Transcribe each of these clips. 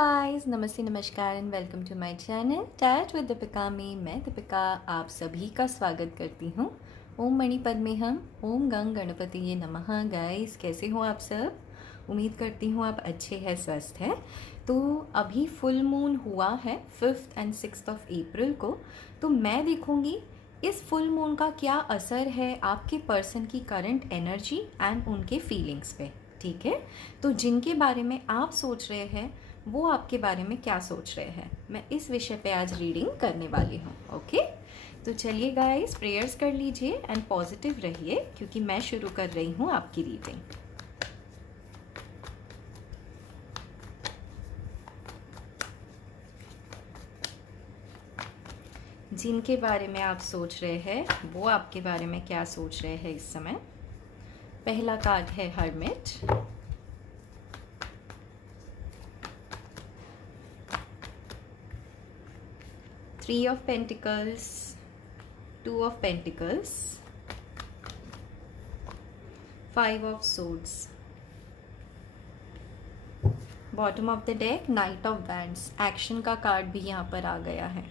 Guys, नमस्ते, नमस्कार and welcome to my channel टैट विद दीपिका में मैं दीपिका आप सभी का स्वागत करती हूँ। ओम मणि पद्मे हम ओम गंग गणपति ये नमः। गाइस, कैसे हो आप सब? उम्मीद करती हूँ आप अच्छे हैं, स्वस्थ हैं। तो अभी फुल मून हुआ है 5th and 6th of April को। तो मैं देखूँगी इस फुल मून का क्या असर है आपके पर्सन की करंट एनर्जी एंड उनके फीलिंग्स पे। ठीक है, तो जिनके बारे में आप सोच रहे हैं वो आपके बारे में क्या सोच रहे हैं, मैं इस विषय पे आज रीडिंग करने वाली हूँ। ओके, तो चलिए गाइस, प्रेयर्स कर लीजिए एंड पॉजिटिव रहिए क्योंकि मैं शुरू कर रही हूँ आपकी रीडिंग। जिनके बारे में आप सोच रहे हैं वो आपके बारे में क्या सोच रहे हैं इस समय। पहला कार्ड है hermit, three of pentacles, two of pentacles, five of swords, bottom of the deck night of wands. Action का कार्ड भी यहाँ पर आ गया है।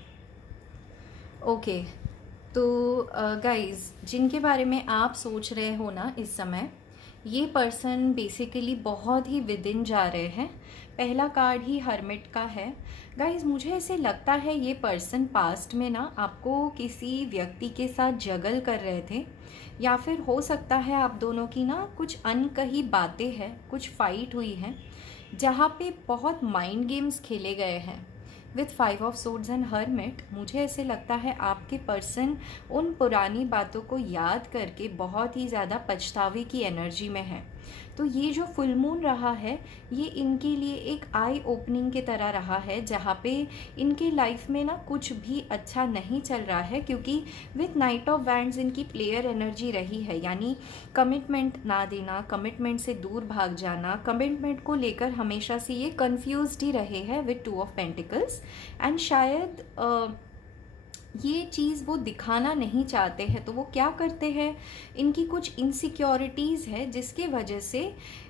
ओके, तो गाइज जिनके बारे में आप सोच रहे हो ना इस समय, ये पर्सन बेसिकली बहुत ही विद इन जा रहे हैं। पहला कार्ड ही हर्मिट का है। गाइज मुझे ऐसे लगता है ये पर्सन पास्ट में ना आपको किसी व्यक्ति के साथ जगल कर रहे थे, या फिर हो सकता है आप दोनों की ना कुछ अनकही बातें हैं, कुछ फाइट हुई हैं जहाँ पे बहुत माइंड गेम्स खेले गए हैं। With five of swords and hermit मुझे ऐसे लगता है आपके पर्सन उन पुरानी बातों को याद करके बहुत ही ज़्यादा पछतावे की एनर्जी में है। तो ये जो फुल मून रहा है ये इनके लिए एक आई ओपनिंग की तरह रहा है, जहाँ पे इनके लाइफ में ना कुछ भी अच्छा नहीं चल रहा है, क्योंकि विथ नाइट ऑफ वैंड्स इनकी प्लेयर एनर्जी रही है, यानी कमिटमेंट ना देना, कमिटमेंट से दूर भाग जाना, कमिटमेंट को लेकर हमेशा से ये कंफ्यूज्ड ही रहे हैं with two of pentacles. And शायद ये चीज़ वो दिखाना नहीं चाहते हैं, तो वो क्या करते हैं, इनकी कुछ इनसिक्योरिटीज़ है जिसके वजह से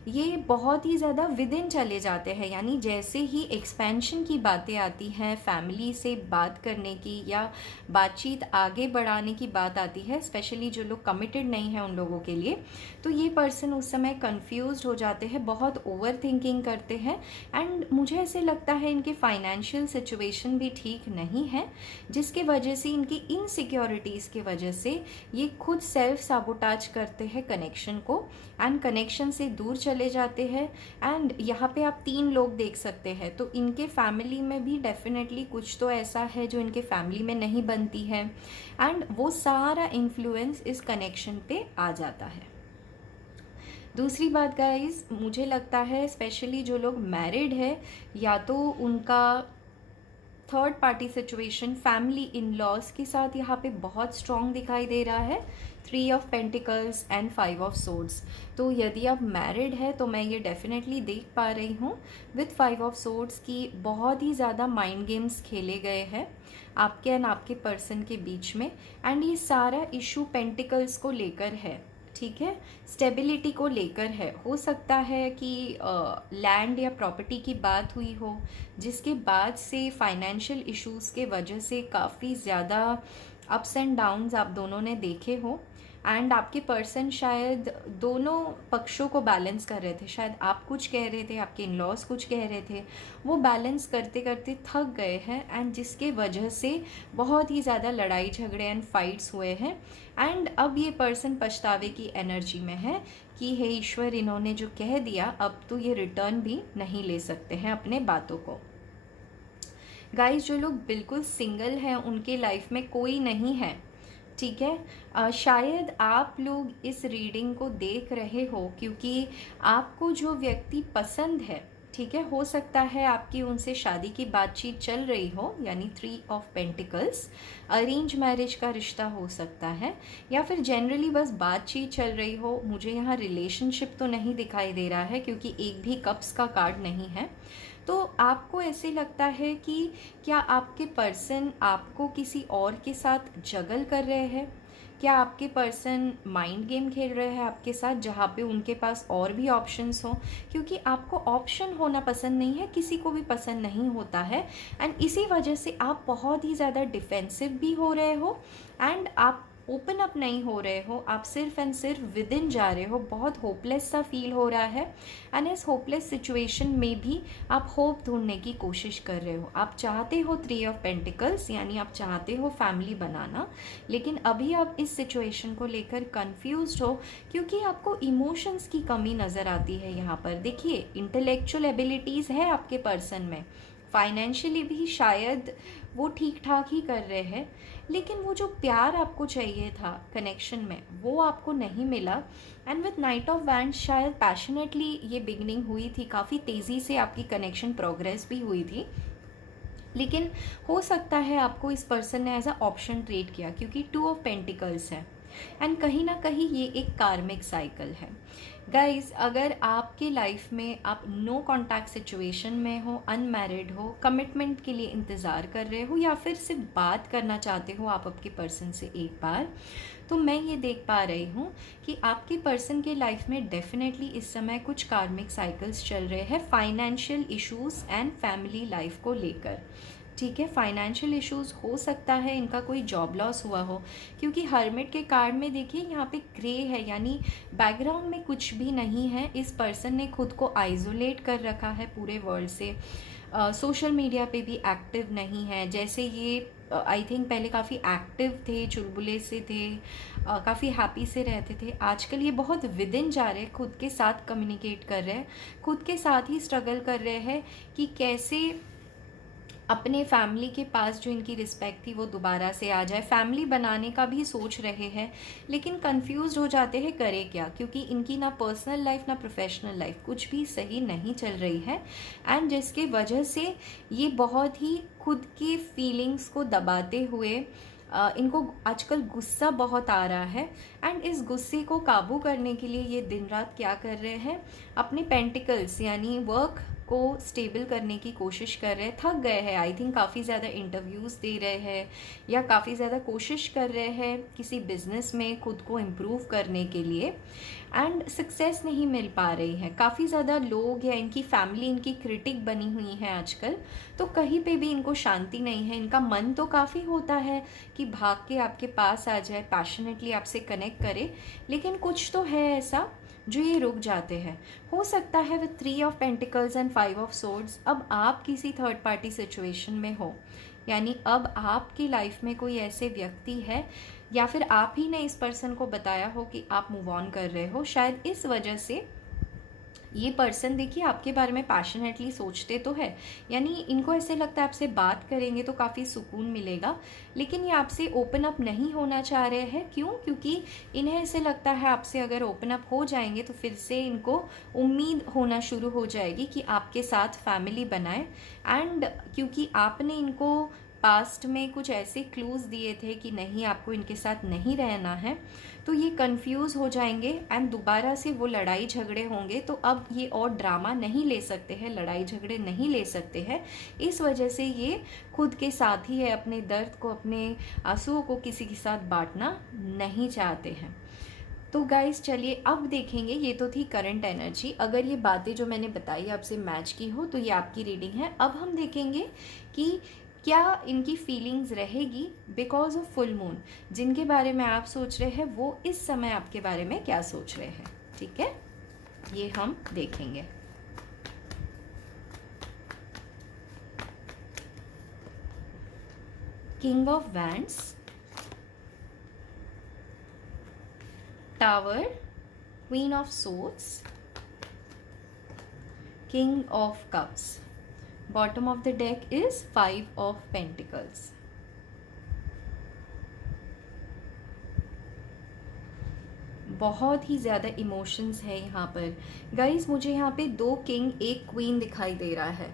ये बहुत ही ज़्यादा विद इन चले जाते हैं। यानी जैसे ही एक्सपेंशन की बातें आती हैं, फैमिली से बात करने की या बातचीत आगे बढ़ाने की बात आती है, स्पेशली जो लोग कमिटेड नहीं हैं उन लोगों के लिए, तो ये पर्सन उस समय कंफ्यूज्ड हो जाते हैं, बहुत ओवर थिंकिंग करते हैं। एंड मुझे ऐसे लगता है इनके फाइनेंशियल सिचुएशन भी ठीक नहीं है, जिसके वजह से इनकी इनसिक्योरिटीज़ की वजह से ये खुद सेल्फ साबोटाज करते हैं कनेक्शन को, एंड कनेक्शन से दूर चले जाते हैं। एंड यहाँ पे आप तीन लोग देख सकते हैं, तो इनके फैमिली में भी डेफिनेटली कुछ तो ऐसा है जो इनके फैमिली में नहीं बनती है, एंड वो सारा इन्फ्लुएंस इस कनेक्शन पे आ जाता है। दूसरी बात गाइज, मुझे लगता है स्पेशली जो लोग मैरिड है, या तो उनका third party situation family in-laws के साथ यहाँ पे बहुत स्ट्रॉन्ग दिखाई दे रहा है, three of pentacles and five of swords. तो यदि आप मैरिड है तो मैं ये डेफिनेटली देख पा रही हूँ विथ फाइव ऑफ सोर्ड्स की बहुत ही ज़्यादा माइंड गेम्स खेले गए हैं आपके एंड आपके पर्सन के बीच में। एंड ये सारा इशू पेंटिकल्स को लेकर है, ठीक है, स्टेबिलिटी को लेकर है। हो सकता है कि लैंड या प्रॉपर्टी की बात हुई हो, जिसके बाद से फाइनेंशियल इश्यूज़ के वजह से काफ़ी ज़्यादा अप्स एंड डाउन्स आप दोनों ने देखे हो। एंड आपके पर्सन शायद दोनों पक्षों को बैलेंस कर रहे थे, शायद आप कुछ कह रहे थे, आपके इन लॉज कुछ कह रहे थे, वो बैलेंस करते करते थक गए हैं, एंड जिसके वजह से बहुत ही ज़्यादा लड़ाई झगड़े एंड फाइट्स हुए हैं। एंड अब ये पर्सन पछतावे की एनर्जी में है कि हे ईश्वर, इन्होंने जो कह दिया अब तो ये रिटर्न भी नहीं ले सकते हैं अपने बातों को। गाइस, जो लोग बिल्कुल सिंगल हैं उनके लाइफ में कोई नहीं है, ठीक है। शायद आप लोग इस रीडिंग को देख रहे हो क्योंकि आपको जो व्यक्ति पसंद है, ठीक है, हो सकता है आपकी उनसे शादी की बातचीत चल रही हो, यानी three of pentacles, arrange marriage का रिश्ता हो सकता है, या फिर जनरली बस बातचीत चल रही हो। मुझे यहाँ रिलेशनशिप तो नहीं दिखाई दे रहा है क्योंकि एक भी कप्स का कार्ड नहीं है। तो आपको ऐसे लगता है कि क्या आपके पर्सन आपको किसी और के साथ जगल कर रहे हैं, क्या आपके पर्सन माइंड गेम खेल रहे हैं आपके साथ, जहाँ पे उनके पास और भी ऑप्शंस हो? क्योंकि आपको ऑप्शन होना पसंद नहीं है, किसी को भी पसंद नहीं होता है, एंड इसी वजह से आप बहुत ही ज़्यादा डिफेंसिव भी हो रहे हो, एंड आप ओपन अप नहीं हो रहे हो, आप सिर्फ एंड सिर्फ विद इन जा रहे हो। बहुत होपलेस सा फील हो रहा है, एंड इस होपलेस सिचुएशन में भी आप होप ढूंढने की कोशिश कर रहे हो। आप चाहते हो 3 ऑफ पेंटिकल्स, यानी आप चाहते हो फैमिली बनाना, लेकिन अभी आप इस सिचुएशन को लेकर कंफ्यूज्ड हो, क्योंकि आपको इमोशंस की कमी नज़र आती है यहाँ पर। देखिए, इंटेलेक्चुअल एबिलिटीज़ है आपके पर्सन में, फाइनेंशियली भी शायद वो ठीक ठाक ही कर रहे हैं, लेकिन वो जो प्यार आपको चाहिए था कनेक्शन में, वो आपको नहीं मिला। And with night of wand शायद पैशनेटली ये बिगनिंग हुई थी, काफ़ी तेज़ी से आपकी कनेक्शन प्रोग्रेस भी हुई थी, लेकिन हो सकता है आपको इस पर्सन ने एज अ ऑप्शन ट्रीट किया, क्योंकि 2 ऑफ पेंटिकल्स है, एंड कहीं ना कहीं ये एक कार्मिक साइकिल है। गाइज, अगर आपके लाइफ में आप नो कॉन्टैक्ट सिचुएशन में हो, अनमैरिड हो, कमिटमेंट के लिए इंतज़ार कर रहे हो, या फिर सिर्फ बात करना चाहते हो आप आपके पर्सन से एक बार, तो मैं ये देख पा रही हूँ कि आपके पर्सन के लाइफ में डेफिनेटली इस समय कुछ कार्मिक साइकिल्स चल रहे हैं, financial issues and family life को लेकर। ठीक है, फाइनेंशियल इश्यूज हो सकता है इनका कोई जॉब लॉस हुआ हो, क्योंकि हर्मिट के कार्ड में देखिए यहाँ पे ग्रे है, यानी बैकग्राउंड में कुछ भी नहीं है। इस पर्सन ने खुद को आइसोलेट कर रखा है पूरे वर्ल्ड से, सोशल मीडिया पे भी एक्टिव नहीं है। जैसे ये आई थिंक पहले काफ़ी एक्टिव थे, चुलबुले से थे, काफ़ी हैप्पी से रहते थे, आजकल ये बहुत विद इन जा रहे हैं, खुद के साथ कम्युनिकेट कर रहे हैं, खुद के साथ ही स्ट्रगल कर रहे हैं कि कैसे अपने फैमिली के पास जो इनकी रिस्पेक्ट थी वो दोबारा से आ जाए। फैमिली बनाने का भी सोच रहे हैं, लेकिन कंफ्यूज हो जाते हैं करें क्या, क्योंकि इनकी ना पर्सनल लाइफ ना प्रोफेशनल लाइफ कुछ भी सही नहीं चल रही है, एंड जिसके वजह से ये बहुत ही खुद की फीलिंग्स को दबाते हुए इनको आजकल गुस्सा बहुत आ रहा है, एंड इस गुस्से को काबू करने के लिए ये दिन रात क्या कर रहे हैं, अपने पेंटिकल्स यानी वर्क को स्टेबल करने की कोशिश कर रहे हैं। थक गए हैं, आई थिंक काफ़ी ज़्यादा इंटरव्यूज़ दे रहे हैं, या काफ़ी ज़्यादा कोशिश कर रहे हैं किसी बिजनेस में खुद को इम्प्रूव करने के लिए, एंड सक्सेस नहीं मिल पा रही है। काफ़ी ज़्यादा लोग या इनकी फैमिली इनकी क्रिटिक बनी हुई है आजकल, तो कहीं पे भी इनको शांति नहीं है। इनका मन तो काफ़ी होता है कि भाग के आपके पास आ जाए, पैशनेटली आपसे कनेक्ट करे, लेकिन कुछ तो है ऐसा जो ये रुक जाते हैं। हो सकता है with 3 of pentacles and 5 of swords अब आप किसी थर्ड पार्टी सिचुएशन में हो, यानी अब आपकी लाइफ में कोई ऐसे व्यक्ति है, या फिर आप ही ने इस पर्सन को बताया हो कि आप मूव ऑन कर रहे हो। शायद इस वजह से ये पर्सन देखिए आपके बारे में पैशनेटली सोचते तो है, यानी इनको ऐसे लगता है आपसे बात करेंगे तो काफ़ी सुकून मिलेगा, लेकिन ये आपसे ओपन अप नहीं होना चाह रहे हैं। क्यों? क्योंकि इन्हें ऐसे लगता है आपसे अगर ओपन अप हो जाएंगे तो फिर से इनको उम्मीद होना शुरू हो जाएगी कि आपके साथ फैमिली बनाए, एंड क्योंकि आपने इनको पास्ट में कुछ ऐसे क्लूज दिए थे कि नहीं आपको इनके साथ नहीं रहना है, तो ये कंफ्यूज हो जाएंगे, एंड दोबारा से वो लड़ाई झगड़े होंगे। तो अब ये और ड्रामा नहीं ले सकते हैं, लड़ाई झगड़े नहीं ले सकते हैं, इस वजह से ये खुद के साथ ही है, अपने दर्द को अपने आंसुओं को किसी के साथ बांटना नहीं चाहते हैं। तो गाइस चलिए अब देखेंगे, ये तो थी करंट एनर्जी। अगर ये बातें जो मैंने बताई आपसे मैच की हो तो ये आपकी रीडिंग है। अब हम देखेंगे कि क्या इनकी फीलिंग्स रहेगी बिकॉज ऑफ फुल मून। जिनके बारे में आप सोच रहे हैं वो इस समय आपके बारे में क्या सोच रहे हैं, ठीक है, ये हम देखेंगे। King of wands, tower, queen of swords, king of cups. Bottom of the deck is 5 of pentacles. बहुत ही ज़्यादा इमोशंस है यहाँ पर गाइज। मुझे यहाँ पे 2 किंग 1 क्वीन दिखाई दे रहा है।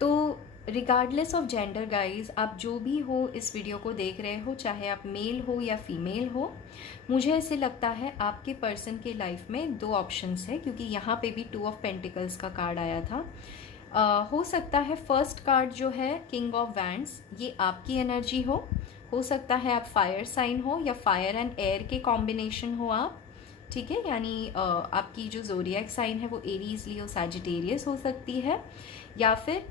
तो रिगार्डलेस ऑफ जेंडर गाइज, आप जो भी हो इस वीडियो को देख रहे हो, चाहे आप मेल हो या फीमेल हो, मुझे ऐसे लगता है आपके पर्सन के लाइफ में 2 ऑप्शंस है, क्योंकि यहाँ पे भी 2 ऑफ पेंटिकल्स का कार्ड आया था। हो सकता है फर्स्ट कार्ड जो है किंग ऑफ वैंड्स ये आपकी एनर्जी हो हो सकता है आप फायर साइन हो या फायर एंड एयर के कॉम्बिनेशन हो आप, ठीक है, यानी आपकी जो ज़ोडिएक साइन है वो एरीज, लियो, सैजिटेरियस हो सकती है। या फिर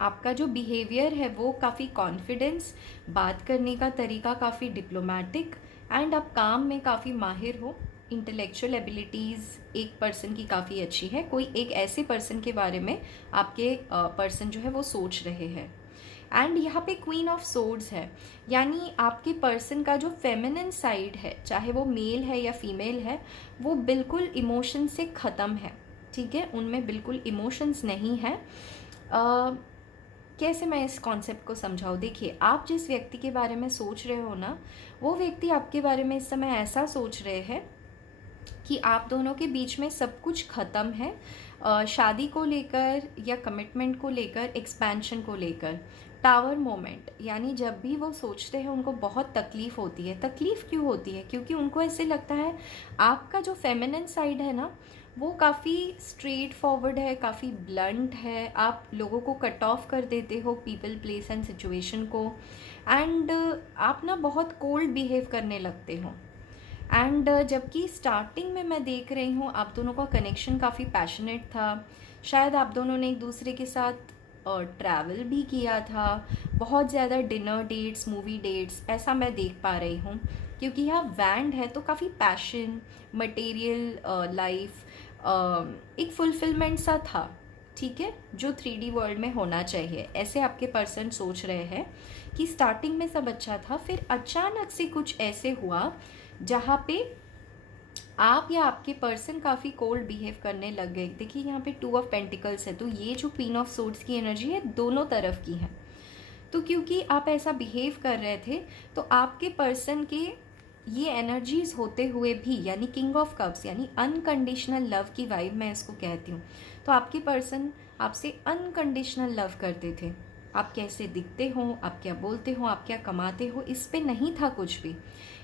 आपका जो बिहेवियर है वो काफ़ी कॉन्फिडेंस, बात करने का तरीका काफ़ी डिप्लोमेटिक, एंड आप काम में काफ़ी माहिर हो। इंटेलेक्चुअल एबिलिटीज़ एक पर्सन की काफ़ी अच्छी है। कोई एक ऐसे पर्सन के बारे में आपके पर्सन जो है वो सोच रहे हैं। एंड यहाँ पे क्वीन ऑफ सोर्ड्स है, यानी आपके पर्सन का जो फेमिनिन साइड है, चाहे वो मेल है या फीमेल है, वो बिल्कुल इमोशन से ख़त्म है, ठीक है, उनमें बिल्कुल इमोशंस नहीं है। कैसे मैं इस कॉन्सेप्ट को समझाऊँ? देखिए, आप जिस व्यक्ति के बारे में सोच रहे हो ना, वो व्यक्ति आपके बारे में इस समय ऐसा सोच रहे हैं कि आप दोनों के बीच में सब कुछ ख़त्म है, शादी को लेकर या कमिटमेंट को लेकर, एक्सपेंशन को लेकर। टावर मोमेंट, यानी जब भी वो सोचते हैं उनको बहुत तकलीफ़ होती है। तकलीफ़ क्यों होती है? क्योंकि उनको ऐसे लगता है आपका जो फेमिनिन साइड है ना, वो काफ़ी स्ट्रेट फॉरवर्ड है, काफ़ी ब्लंट है, आप लोगों को कट ऑफ कर देते हो, पीपल, प्लेस एंड सिचुएशन को, एंड आप ना बहुत कोल्ड बिहेव करने लगते हो। एंड जबकि स्टार्टिंग में मैं देख रही हूँ आप दोनों का कनेक्शन काफ़ी पैशनेट था, शायद आप दोनों ने एक दूसरे के साथ ट्रैवल भी किया था, बहुत ज़्यादा डिनर डेट्स, मूवी डेट्स, ऐसा मैं देख पा रही हूँ। क्योंकि यहाँ वैंड है तो काफ़ी पैशन, मटेरियल लाइफ, एक फुलफिलमेंट सा था, ठीक है, जो 3D वर्ल्ड में होना चाहिए। ऐसे आपके पर्सन सोच रहे हैं कि स्टार्टिंग में सब अच्छा था, फिर अचानक से कुछ ऐसे हुआ जहाँ पे आप या आपके पर्सन काफ़ी कोल्ड बिहेव करने लग गए। देखिए यहाँ पे 2 ऑफ पेंटिकल्स है, तो ये जो क्वीन ऑफ सोर्ड्स की एनर्जी है दोनों तरफ की है। तो क्योंकि आप ऐसा बिहेव कर रहे थे, तो आपके पर्सन के ये एनर्जीज होते हुए भी, यानी किंग ऑफ कप्स, यानी अनकंडीशनल लव की वाइब मैं इसको कहती हूँ, तो आपके पर्सन आपसे अनकंडीशनल लव करते थे। आप कैसे दिखते हो, आप क्या बोलते हो, आप क्या कमाते हो, इस पे नहीं था कुछ भी।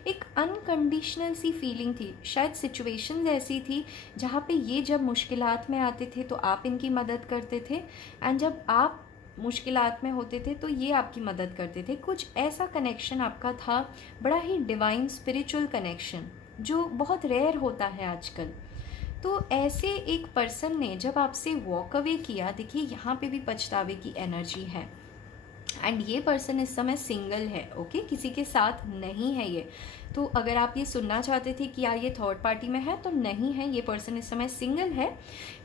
एक अनकंडीशनल सी फीलिंग थी। शायद सिचुएशंस ऐसी थी जहाँ पे ये जब मुश्किलात में आते थे तो आप इनकी मदद करते थे, एंड जब आप मुश्किलात में होते थे तो ये आपकी मदद करते थे। कुछ ऐसा कनेक्शन आपका था, बड़ा ही डिवाइन स्पिरिचुअल कनेक्शन, जो बहुत रेयर होता है आजकल। तो ऐसे एक पर्सन ने जब आपसे वॉक अवे किया, देखिए यहाँ पे भी पछतावे की एनर्जी है, एंड ये पर्सन इस समय सिंगल है, ओके, किसी के साथ नहीं है ये। तो अगर आप ये सुनना चाहते थे कि यार ये थर्ड पार्टी में है, तो नहीं है, ये पर्सन इस समय सिंगल है।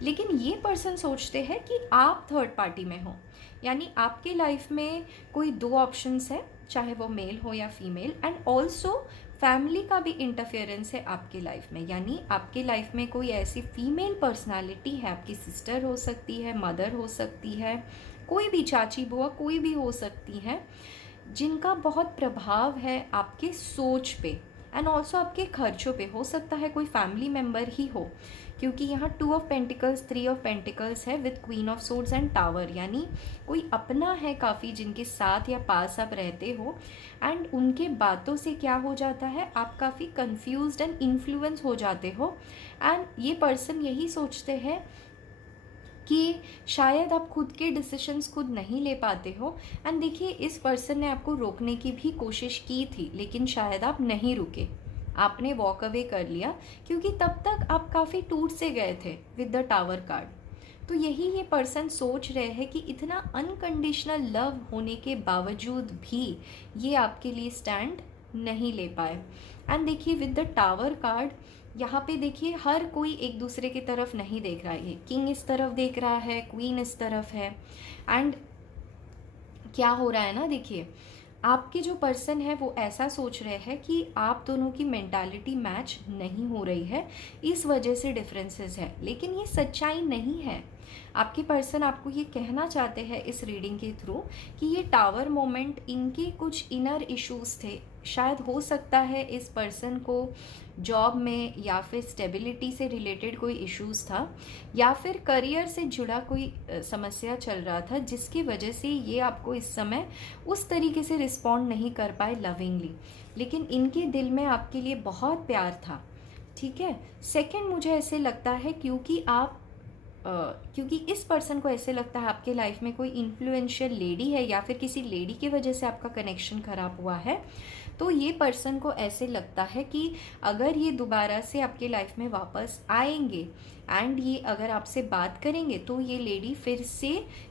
लेकिन ये पर्सन सोचते हैं कि आप थर्ड पार्टी में हो, यानी आपके लाइफ में कोई 2 ऑप्शंस है, चाहे वो मेल हो या फीमेल, एंड ऑल्सो फैमिली का भी इंटरफेरेंस है आपके लाइफ में, यानी आपके लाइफ में कोई ऐसी फीमेल पर्सनालिटी है, आपकी सिस्टर हो सकती है, मदर हो सकती है, कोई भी चाची बुआ कोई भी हो सकती है, जिनका बहुत प्रभाव है आपके सोच पे एंड ऑल्सो आपके खर्चों पे। हो सकता है कोई फैमिली मेम्बर ही हो, क्योंकि यहाँ 2 ऑफ पेंटिकल्स, 3 ऑफ पेंटिकल्स है with queen of swords and tower, यानी कोई अपना है काफ़ी जिनके साथ या पास आप रहते हो, एंड उनके बातों से क्या हो जाता है, आप काफ़ी कंफ्यूज्ड एंड इन्फ्लुएंस हो जाते हो, एंड ये पर्सन यही सोचते हैं कि शायद आप खुद के डिसीजंस खुद नहीं ले पाते हो। एंड देखिए, इस पर्सन ने आपको रोकने की भी कोशिश की थी, लेकिन शायद आप नहीं रुके, आपने वॉक अवे कर लिया, क्योंकि तब तक आप काफ़ी टूट से गए थे विद द टावर कार्ड। तो यही ये पर्सन सोच रहे हैं कि इतना अनकंडीशनल लव होने के बावजूद भी ये आपके लिए स्टैंड नहीं ले पाए। एंड देखिए विद द टावर कार्ड, यहाँ पे देखिए हर कोई एक दूसरे की तरफ नहीं देख रहा है, किंग इस तरफ देख रहा है, क्वीन इस तरफ है, एंड क्या हो रहा है ना, देखिए आपके जो पर्सन है वो ऐसा सोच रहे हैं कि आप दोनों की मेंटालिटी मैच नहीं हो रही है, इस वजह से डिफरेंसेस है, लेकिन ये सच्चाई नहीं है। आपके पर्सन आपको ये कहना चाहते हैं इस रीडिंग के थ्रू कि ये टावर मोमेंट इनके कुछ इनर इश्यूज थे। शायद हो सकता है इस पर्सन को जॉब में या फिर स्टेबिलिटी से रिलेटेड कोई इश्यूज था, या फिर करियर से जुड़ा कोई समस्या चल रहा था, जिसकी वजह से ये आपको इस समय उस तरीके से रिस्पॉन्ड नहीं कर पाए लविंगली, लेकिन इनके दिल में आपके लिए बहुत प्यार था, ठीक है। सेकंड, मुझे ऐसे लगता है क्योंकि आप क्योंकि इस पर्सन को ऐसे लगता है आपके लाइफ में कोई इन्फ्लुएंशियल लेडी है या फिर किसी लेडी की वजह से आपका कनेक्शन ख़राब हुआ है। तो ये पर्सन को ऐसे लगता है कि अगर ये दोबारा से आपके लाइफ में वापस आएंगे एंड ये अगर आपसे बात करेंगे तो ये लेडी फिर से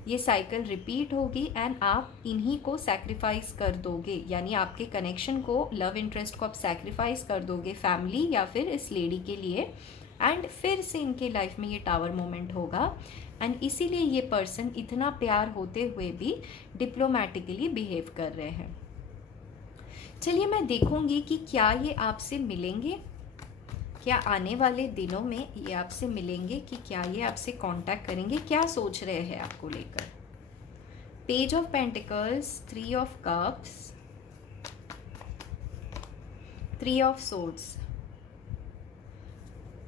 ये साइकिल रिपीट होगी एंड आप इन्हीं को सैक्रिफाइस कर दोगे, यानी आपके कनेक्शन को, लव इंटरेस्ट को आप सैक्रिफाइस कर दोगे फैमिली या फिर इस लेडी के लिए, एंड फिर से इनके लाइफ में ये टावर मोमेंट होगा। एंड इसीलिए ये पर्सन इतना प्यार होते हुए भी डिप्लोमेटिकली बिहेव कर रहे हैं। चलिए मैं देखूंगी कि क्या ये आपसे मिलेंगे, क्या आने वाले दिनों में ये आपसे मिलेंगे, कि क्या ये आपसे कांटेक्ट करेंगे, क्या सोच रहे हैं आपको लेकर। Page of pentacles, 3 of cups, 3 of swords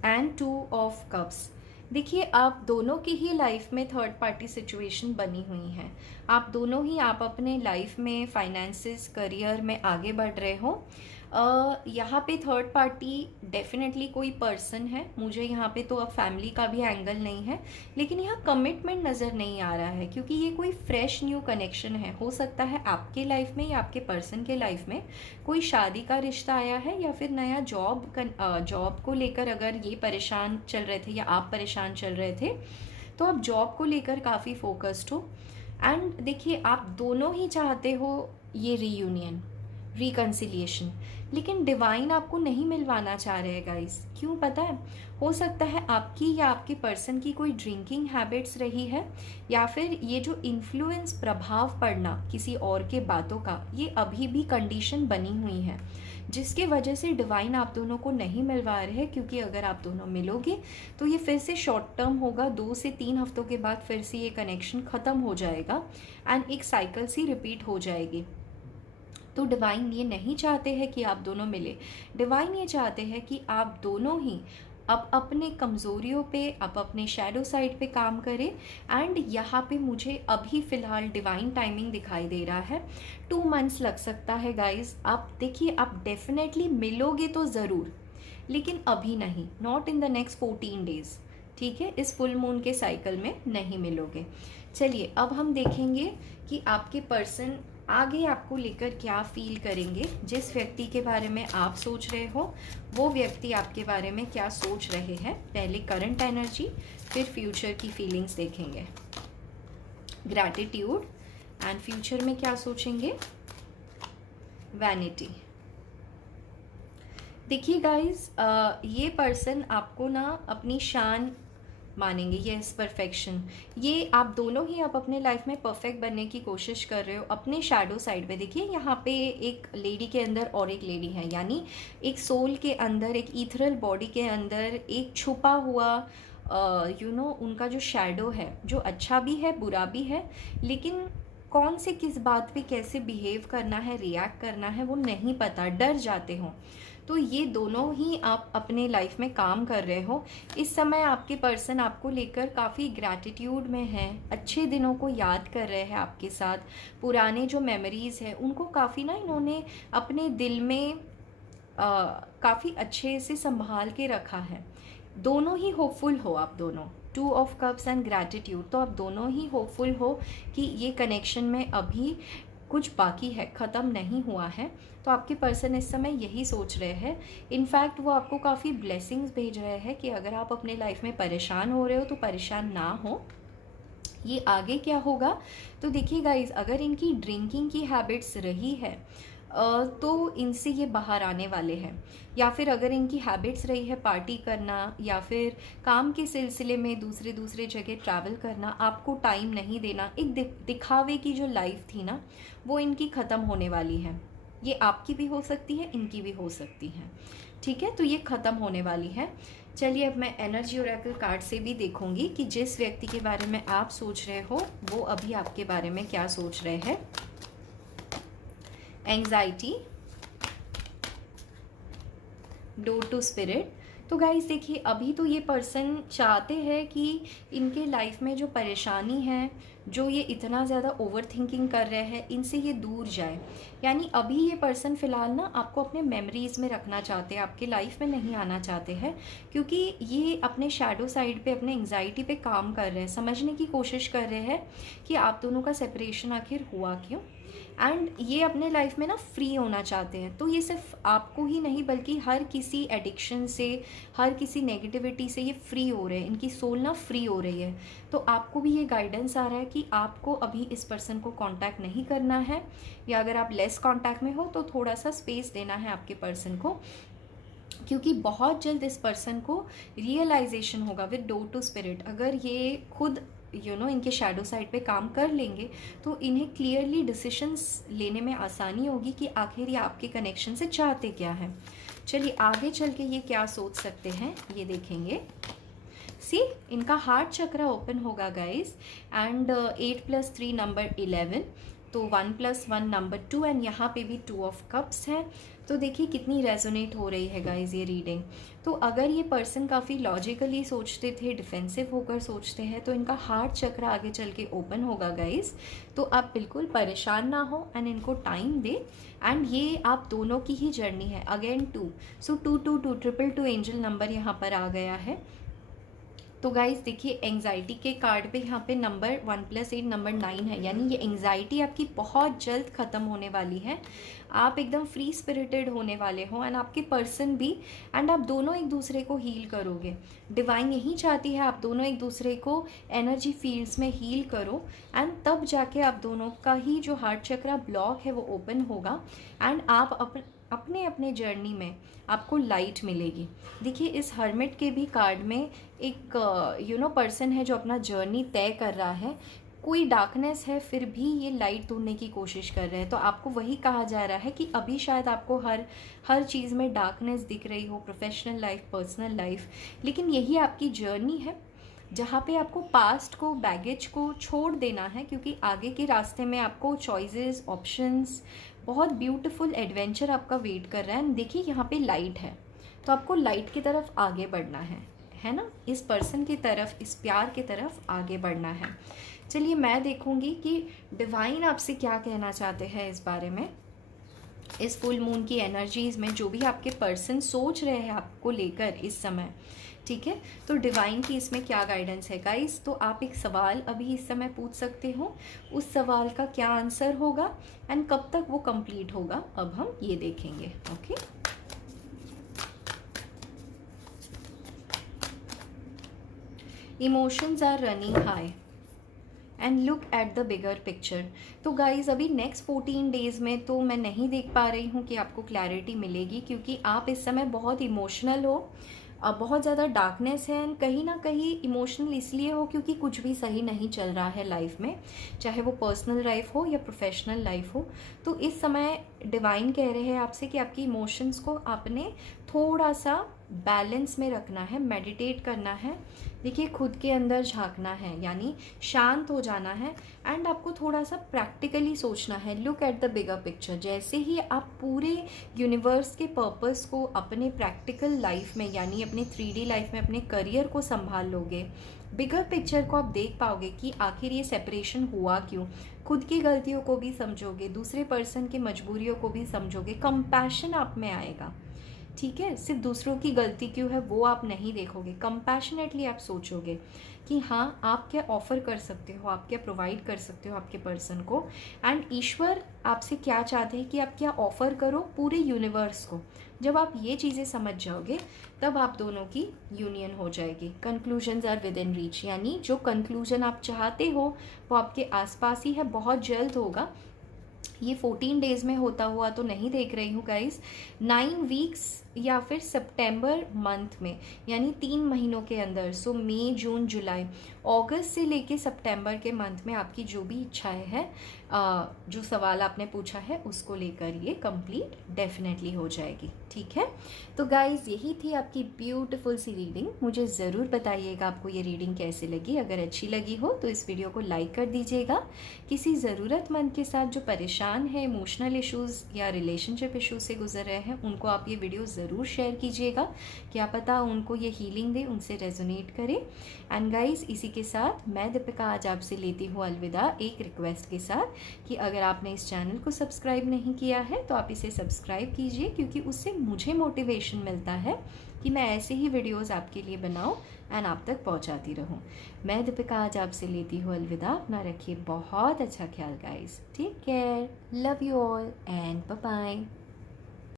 and 2 of cups. देखिए आप दोनों की ही लाइफ में थर्ड पार्टी सिचुएशन बनी हुई है। आप दोनों ही आप अपने लाइफ में फाइनेंसेस, करियर में आगे बढ़ रहे हो। यहाँ पे थर्ड पार्टी डेफिनेटली कोई पर्सन है, मुझे यहाँ पे तो अब फैमिली का भी एंगल नहीं है, लेकिन यहाँ कमिटमेंट नज़र नहीं आ रहा है क्योंकि ये कोई फ्रेश न्यू कनेक्शन है। हो सकता है आपके लाइफ में या आपके पर्सन के लाइफ में कोई शादी का रिश्ता आया है या फिर नया जॉब को लेकर अगर ये परेशान चल रहे थे या आप परेशान चल रहे थे तो आप जॉब को लेकर काफ़ी फोकस्ड हो। एंड देखिए आप दोनों ही चाहते हो ये रीयूनियन, रिकन्सिलिएशन, लेकिन डिवाइन आपको नहीं मिलवाना चाह रहे हैं गाइस। क्यों पता है? हो सकता है आपकी या आपके पर्सन की कोई ड्रिंकिंग हैबिट्स रही है या फिर ये जो इन्फ्लुएंस, प्रभाव पड़ना किसी और के बातों का, ये अभी भी कंडीशन बनी हुई है जिसके वजह से डिवाइन आप दोनों को नहीं मिलवा रहे हैं। क्योंकि अगर आप दोनों मिलोगे तो ये फिर से शॉर्ट टर्म होगा, 2 से 3 हफ्तों के बाद फिर से ये कनेक्शन ख़त्म हो जाएगा एंड एक साइकिल सी रिपीट हो जाएगी। तो डिवाइन ये नहीं चाहते हैं कि आप दोनों मिले। डिवाइन ये चाहते हैं कि आप दोनों ही अब अपने कमज़ोरियों पे, अब अपने शैडो साइड पे काम करें। एंड यहाँ पे मुझे अभी फ़िलहाल डिवाइन टाइमिंग दिखाई दे रहा है 2 मंथ्स लग सकता है गाइज। आप देखिए आप डेफिनेटली मिलोगे तो ज़रूर, लेकिन अभी नहीं, not in the next 14 days, ठीक है? इस फुल मून के साइकिल में नहीं मिलोगे। चलिए अब हम देखेंगे कि आपके पर्सन आगे आपको लेकर क्या फील करेंगे। जिस व्यक्ति के बारे में आप सोच रहे हो वो व्यक्ति आपके बारे में क्या सोच रहे हैं। पहले करंट एनर्जी, फिर फ्यूचर की फीलिंग्स देखेंगे। ग्रैटिट्यूड एंड फ्यूचर में क्या सोचेंगे। वैनिटी। देखिए गाइज, ये पर्सन आपको ना अपनी शान मानेंगे, यस परफेक्शन। ये आप दोनों ही आप अपने लाइफ में परफेक्ट बनने की कोशिश कर रहे हो। अपने शैडो साइड पे देखिए, यहाँ पे एक लेडी के अंदर और एक लेडी है, यानी एक सोल के अंदर, एक ईथरल बॉडी के अंदर एक छुपा हुआ उनका जो शैडो है, जो अच्छा भी है बुरा भी है, लेकिन कौन से किस बात पे कैसे बिहेव करना है, रिएक्ट करना है, वो नहीं पता, डर जाते हो। तो ये दोनों ही आप अपने लाइफ में काम कर रहे हो। इस समय आपके पर्सन आपको लेकर काफ़ी ग्रैटिट्यूड में हैं, अच्छे दिनों को याद कर रहे हैं आपके साथ। पुराने जो मेमोरीज़ हैं उनको काफ़ी ना इन्होंने अपने दिल में काफ़ी अच्छे से संभाल के रखा है। दोनों ही होपफुल हो आप दोनों, 2 ऑफ कप्स एंड ग्रैटिट्यूड। तो आप दोनों ही होपफुल हो कि ये कनेक्शन में अभी कुछ बाकी है, ख़त्म नहीं हुआ है। तो आपके पर्सन इस समय यही सोच रहे हैं। इनफैक्ट वो आपको काफ़ी ब्लेसिंग्स भेज रहे हैं कि अगर आप अपने लाइफ में परेशान हो रहे हो तो परेशान ना हो। ये आगे क्या होगा तो देखिए गाइज, अगर इनकी ड्रिंकिंग की हैबिट्स रही है तो इनसे ये बाहर आने वाले हैं, या फिर अगर इनकी हैबिट्स रही है पार्टी करना या फिर काम के सिलसिले में दूसरे जगह ट्रैवल करना, आपको टाइम नहीं देना, एक दिखावे की जो लाइफ थी ना वो इनकी ख़त्म होने वाली है। ये आपकी भी हो सकती है, इनकी भी हो सकती है, ठीक है? तो ये ख़त्म होने वाली है। चलिए अब मैं एनर्जी ओरेकल कार्ड से भी देखूंगी कि जिस व्यक्ति के बारे में आप सोच रहे हो वो अभी आपके बारे में क्या सोच रहे हैं। Anxiety, door to spirit. तो गाइस देखिए, अभी तो ये पर्सन चाहते हैं कि इनके लाइफ में जो परेशानी है, जो ये इतना ज़्यादा ओवर थिंकिंग कर रहे हैं, इनसे ये दूर जाए। यानी अभी ये पर्सन फ़िलहाल ना आपको अपने मेमोरीज़ में रखना चाहते हैं, आपकी लाइफ में नहीं आना चाहते हैं, क्योंकि ये अपने शैडो साइड पे, अपने एंग्जाइटी पे काम कर रहे हैं, समझने की कोशिश कर रहे हैं कि आप दोनों का सेपरेशन आखिर हुआ क्यों। एंड ये अपने लाइफ में ना फ्री होना चाहते हैं। तो ये सिर्फ आपको ही नहीं बल्कि हर किसी एडिक्शन से, हर किसी नेगेटिविटी से ये फ्री हो रहे हैं, इनकी सोल ना फ्री हो रही है। तो आपको भी ये गाइडेंस आ रहा है कि आपको अभी इस पर्सन को कांटेक्ट नहीं करना है, या अगर आप लेस कांटेक्ट में हो तो थोड़ा सा स्पेस देना है आपके पर्सन को, क्योंकि बहुत जल्द इस पर्सन को रियलाइजेशन होगा विद डोर टू स्पिरिट। अगर ये खुद इनके शैडो साइड पे काम कर लेंगे तो इन्हें क्लियरली डिसीशंस लेने में आसानी होगी कि आखिर ये आपके कनेक्शन से चाहते क्या हैं। चलिए आगे चल के ये क्या सोच सकते हैं ये देखेंगे। सी, इनका हार्ट चक्र ओपन होगा गाइस, एंड 8 + 3 नंबर 11, तो 1 + 1 नंबर 2, एंड यहाँ पे भी 2 ऑफ कप्स है। तो देखिए कितनी रेजोनेट हो रही है गाइज ये रीडिंग। तो अगर ये पर्सन काफ़ी लॉजिकली सोचते थे, डिफेंसिव होकर सोचते हैं, तो इनका हार्ट चक्र आगे चल के ओपन होगा गाइज। तो आप बिल्कुल परेशान ना हो एंड इनको टाइम दे। एंड ये आप दोनों की ही जर्नी है। अगेन 2, सो 222 222 एंजल नंबर यहाँ पर आ गया है। तो गाइज देखिए एंग्जाइटी के कार्ड पे यहाँ पे नंबर 1 + 8 नंबर 9 है, यानी ये एंग्जाइटी आपकी बहुत जल्द ख़त्म होने वाली है। आप एकदम फ्री स्पिरिटेड होने वाले हो, एंड आपके पर्सन भी, एंड आप दोनों एक दूसरे को हील करोगे। डिवाइन यही चाहती है आप दोनों एक दूसरे को एनर्जी फील्ड्स में हील करो, एंड तब जाके आप दोनों का ही जो हार्ट चक्र ब्लॉक है वो ओपन होगा, एंड आप अपने अपने जर्नी में आपको लाइट मिलेगी। देखिए इस हर्मिट के भी कार्ड में एक पर्सन है जो अपना जर्नी तय कर रहा है। कोई डार्कनेस है फिर भी ये लाइट ढूंढने की कोशिश कर रहे हैं। तो आपको वही कहा जा रहा है कि अभी शायद आपको हर चीज़ में डार्कनेस दिख रही हो, प्रोफेशनल लाइफ, पर्सनल लाइफ, लेकिन यही आपकी जर्नी है जहाँ पे आपको पास्ट को, बैगेज को छोड़ देना है, क्योंकि आगे के रास्ते में आपको चॉइसेस, ऑप्शंस, बहुत ब्यूटीफुल एडवेंचर आपका वेट कर रहा है। देखिए यहाँ पे लाइट है, तो आपको लाइट की तरफ आगे बढ़ना है ना, इस पर्सन की तरफ, इस प्यार की तरफ आगे बढ़ना है। चलिए मैं देखूंगी कि डिवाइन आपसे क्या कहना चाहते हैं इस बारे में, इस फुल मून की एनर्जीज़ में जो भी आपके पर्सन सोच रहे हैं आपको लेकर इस समय। ठीक है, तो डिवाइन की इसमें क्या गाइडेंस है गाइस। तो आप एक सवाल अभी इस समय पूछ सकते हो, उस सवाल का क्या आंसर होगा एंड कब तक वो कंप्लीट होगा, अब हम ये देखेंगे। Okay, emotions are running high and look at the bigger picture. तो गाइज अभी नेक्स्ट 14 डेज़ में तो मैं नहीं देख पा रही हूँ कि आपको क्लैरिटी मिलेगी, क्योंकि आप इस समय बहुत इमोशनल हो, बहुत ज़्यादा डार्कनेस है, एंड कहीं ना कहीं इमोशनल इसलिए हो क्योंकि कुछ भी सही नहीं चल रहा है लाइफ में, चाहे वो पर्सनल लाइफ हो या प्रोफेशनल लाइफ हो। तो इस समय डिवाइन कह रहे हैं आपसे कि आपकी इमोशंस को आपने थोड़ा सा बैलेंस में रखना है, मेडिटेट करना है। देखिए खुद के अंदर झांकना है, यानी शांत हो जाना है, एंड आपको थोड़ा सा प्रैक्टिकली सोचना है, look at the bigger picture. जैसे ही आप पूरे यूनिवर्स के पर्पस को अपने प्रैक्टिकल लाइफ में, यानी अपने 3D लाइफ में, अपने करियर को संभाल लोगे, बिगर पिक्चर को आप देख पाओगे कि आखिर ये सेपरेशन हुआ क्यों, खुद की गलतियों को भी समझोगे, दूसरे पर्सन की मजबूरियों को भी समझोगे, कंपैशन आप में आएगा। ठीक है, सिर्फ दूसरों की गलती क्यों है वो आप नहीं देखोगे, कंपैशनेटली आप सोचोगे कि हाँ आप क्या ऑफ़र कर सकते हो, आप क्या प्रोवाइड कर सकते हो आपके पर्सन को, एंड ईश्वर आपसे क्या चाहते हैं कि आप क्या ऑफ़र करो पूरे यूनिवर्स को। जब आप ये चीज़ें समझ जाओगे तब आप दोनों की यूनियन हो जाएगी। Conclusions are within reach, यानी जो कंक्लूजन आप चाहते हो वो आपके आसपास ही है, बहुत जल्द होगा। ये 14 डेज़ में होता हुआ तो नहीं देख रही हूँ गाइस, 9 वीक्स या फिर सितंबर मंथ में, यानी 3 महीनों के अंदर। सो मई, जून, जुलाई, अगस्त से लेके सितंबर के मंथ में आपकी जो भी इच्छाएं हैं जो सवाल आपने पूछा है उसको लेकर ये कंप्लीट डेफिनेटली हो जाएगी। ठीक है, तो गाइज़ यही थी आपकी ब्यूटीफुल सी रीडिंग। मुझे ज़रूर बताइएगा आपको ये रीडिंग कैसे लगी। अगर अच्छी लगी हो तो इस वीडियो को लाइक कर दीजिएगा। किसी ज़रूरतमंद के साथ जो परेशान है, इमोशनल इश्यूज़ या रिलेशनशिप इश्यूज से गुजर रहे हैं, उनको आप ये वीडियो ज़रूर शेयर कीजिएगा। क्या पता उनको ये हीलिंग दे, उनसे रेजोनेट करे। एंड गाइज़ इसी के साथ मैं दीपिका आज आपसे लेती हूँ अलविदा, एक रिक्वेस्ट के साथ कि अगर आपने इस चैनल को सब्सक्राइब नहीं किया है तो आप इसे सब्सक्राइब कीजिए, क्योंकि उससे मुझे मोटिवेशन मिलता है कि मैं ऐसे ही वीडियोस आपके लिए बनाऊं एंड आप तक पहुंचाती रहूं। मैं दीपिका आज आपसे लेती हूँ अलविदा। अपना रखिए बहुत अच्छा ख्याल guys. Take care, love you all and bye bye.